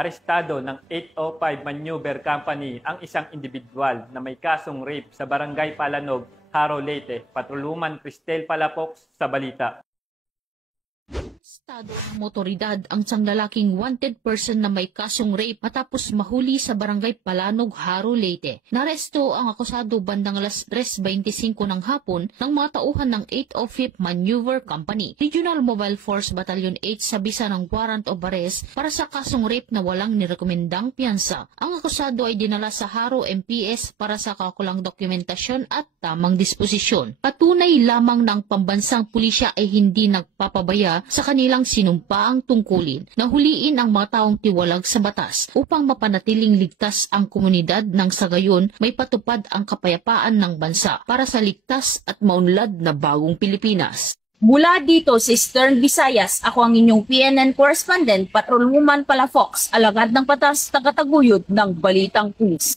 Arestado ng 805 Maneuver Company ang isang individual na may kasong rape sa Barangay Palanog, Haro, Leyte. Patroluman Cristel Palafox sa balita. Estado ng motoridad ang isang lalaking wanted person na may kasong rape matapos mahuli sa Barangay Palanog, Haro, Leyte. Naresto ang akusado bandang alas 3:25 ng hapon ng mga tauhan ng 805 Maneuver Company. Regional Mobile Force Battalion 8 sa bisa ng warrant of arrest para sa kasong rape na walang nirekomendang piyansa. Ang akusado ay dinala sa Haro MPS para sa kakulang dokumentasyon at tamang disposisyon. Patunay lamang ng pambansang pulisya ay hindi nagpapabaya sa kanilang sinumpaang tungkulin na huliin ang mga taong tiwalag sa batas upang mapanatiling ligtas ang komunidad nang sa gayon may patupad ang kapayapaan ng bansa para sa ligtas at maunlad na bagong Pilipinas. Mula dito sa Eastern Visayas, ako ang inyong PNN correspondent, Patrolwoman Palafox, alagad ng patas, tagataguyod ng Balitang Pulis.